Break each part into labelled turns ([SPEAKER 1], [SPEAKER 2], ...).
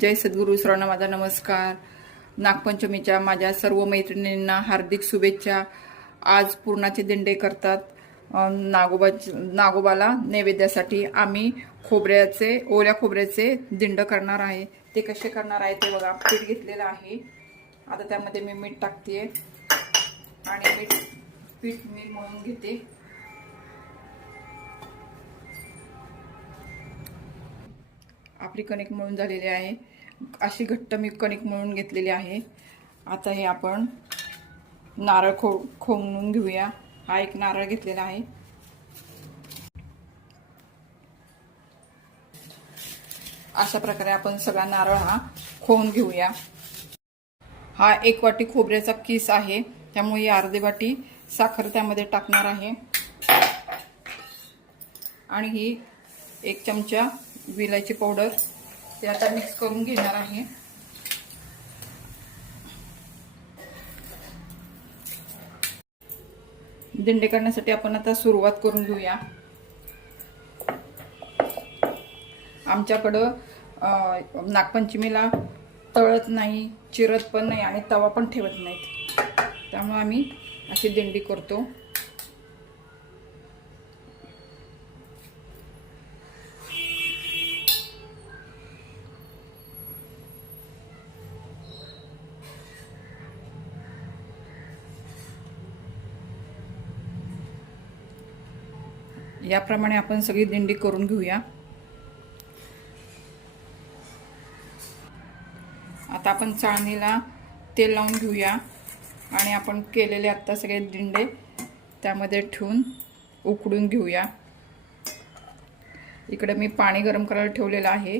[SPEAKER 1] जय सद्गुरू सर्वांना माझा नमस्कार. नागपंचमीच्या माझ्या सर्व मैत्रिणींना हार्दिक शुभेच्छा. आज पूर्णाचे दिंडे करतात. नागोबा नागोबाला नैवेद्यासाठी आम्ही खोबऱ्याचे ओल्या खोबऱ्याचे दिंड करणार आहे. ते कसे करणार आहे ते बघा. पीठ घेतलेलं आहे. आता त्यामध्ये मी मीठ टाकते आणि मीठ पीठ मी मळून घेते. आपली कणिक मळून झालेली आहे. अशी घट्ट मी कणिक मळून घेतलेली आहे. आता हे आपण नारळ खो खोवून घेऊया. हा एक नारळ घेतलेला आहे. अशा प्रकारे आपण सगळा नारळ हा खोवून घेऊया. हा एक वाटी खोबऱ्याचा किस आहे. त्यामुळे ही अर्धी वाटी साखर त्यामध्ये टाकणार आहे. आणि ही एक चमचा विलायची पावडर ते आता मिक्स करून घेणार आहे. दिंडे करण्यासाठी आपण आता सुरुवात करून घेऊया. आमच्याकडं नागपंचमीला तळत नाही चिरत पण नाही आणि तवा पण ठेवत नाहीत. त्यामुळे आम्ही अशी दिंडी करतो. याप्रमाणे आपण सगळी दिंडी करून घेऊया. आता आपण चाळणीला तेल लावून घेऊया. आणि आपण केलेले आत्ता सगळे दिंडे त्यामध्ये ठेवून उकडून घेऊया. इकडे मी पाणी गरम करायला ठेवलेलं आहे.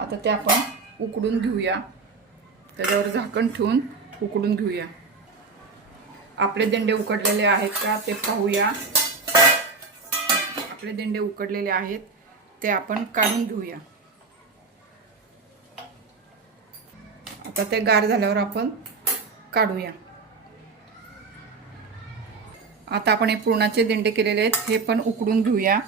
[SPEAKER 1] आता ते आपण उकडून घेऊया. त्याच्यावर झाकण ठेवून उकडून घेऊया. आपले दिंडे उकडलेले आहेत का ते पाहूया. आपले दिंडे उकडलेले आहेत ते आपण काढून घेऊया. आता ते गार झाल्यावर आपण काढूया. आता आपण हे पुरणाचे दिंडे केलेले आहेत हे पण उकडून घेऊया.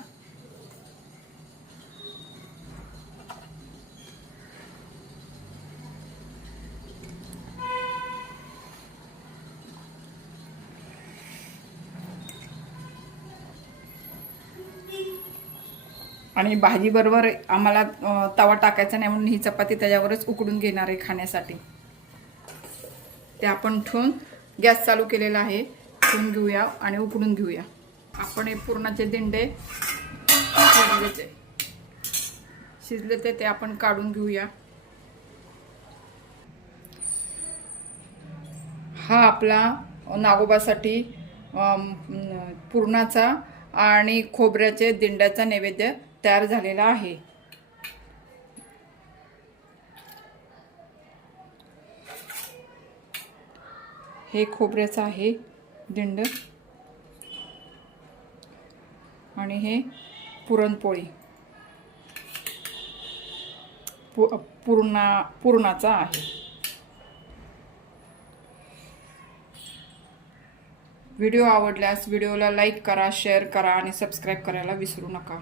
[SPEAKER 1] आणि भाजीबरोबर आम्हाला तवा टाकायचा नाही म्हणून ही चपाती त्याच्यावरच उकडून घेणार आहे खाण्यासाठी. ते आपण ठेवून गॅस चालू केलेला आहे. ठेवून घेऊया आणि उकडून घेऊया. आपण हे पुरणाचे दिंडे शिजलेचे. शिजले ते ते आपण काढून घेऊया. हा आपला नागोबासाठी पुरणाचा आणि खोबऱ्याचे दिंड्याचा नैवेद्य तयार झालेला आहे. हे खोबऱ्याचं आहे दिंड आणि हे पुरणपोळी. पु पूर्णा पूर्णाचा आहे. व्हिडिओ आवडल्यास व्हिडिओला लाईक करा शेअर करा आणि सबस्क्राईब करायला विसरू नका.